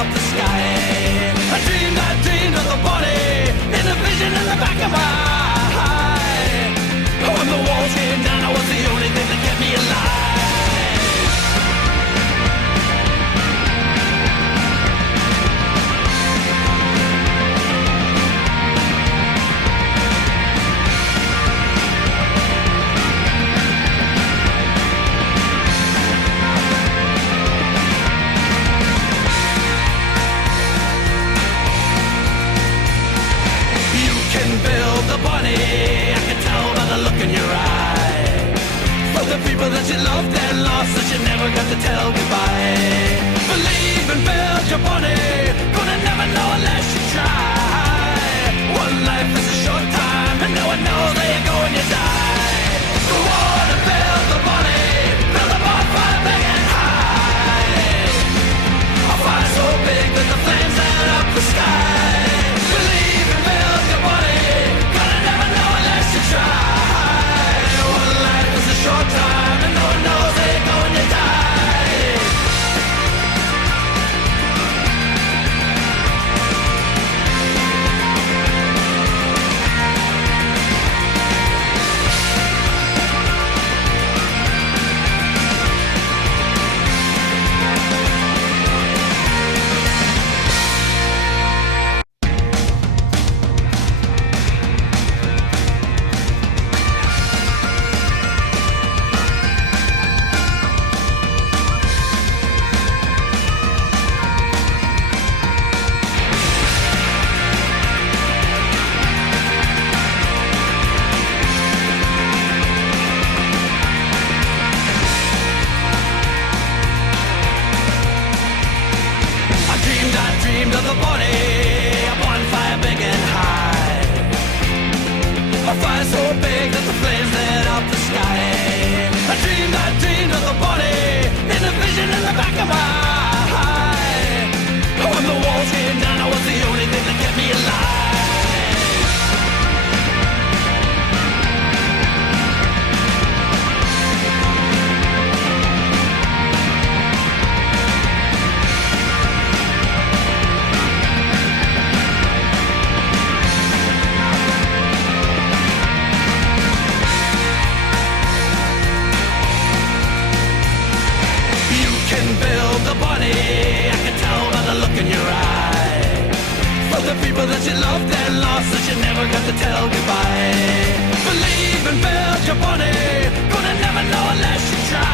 up the sky. I dreamed of the body in a vision in the back of my eye. When the walls came down, I was the only thing that kept me alive. That you loved and lost, that you never got to tell goodbye. Believe and build your body, gonna never know unless you try. One life is a short time, and no one knows where you go when you die. Go on and build the body, build a bonfire big and high. A fire so big that the flames light up the sky. Believe and build your body, gonna never know unless you try. One life is a short time. That you loved and lost, that you never got to tell goodbye. Believe and build your body, gonna never know unless you try.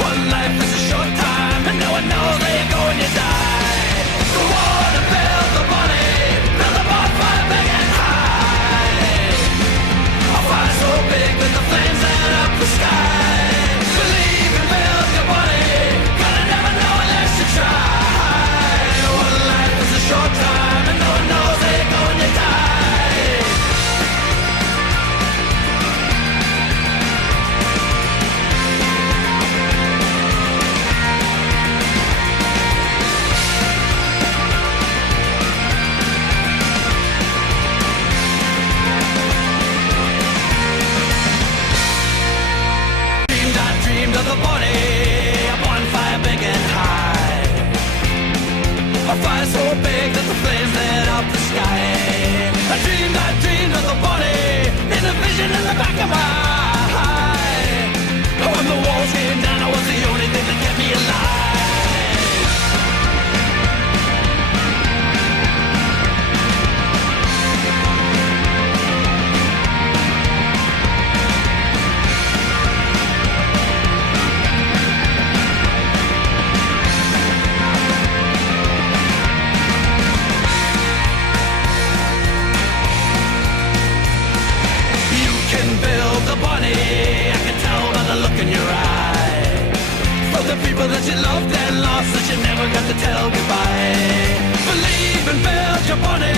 One life is a short time, and no one knows where you go when you die. Go on and build the body, build a bonfire big and high. A fire so big that the flames light up the sky. Believe and build your body, gonna never know unless you try. One life is a short time. A fire so big that the flames lit up the sky. I dreamed of the body in a vision in the back of my eye. When the walls came down, I was the only thing that kept me alive. That you loved and lost, that you never got to tell goodbye. Believe and build your body,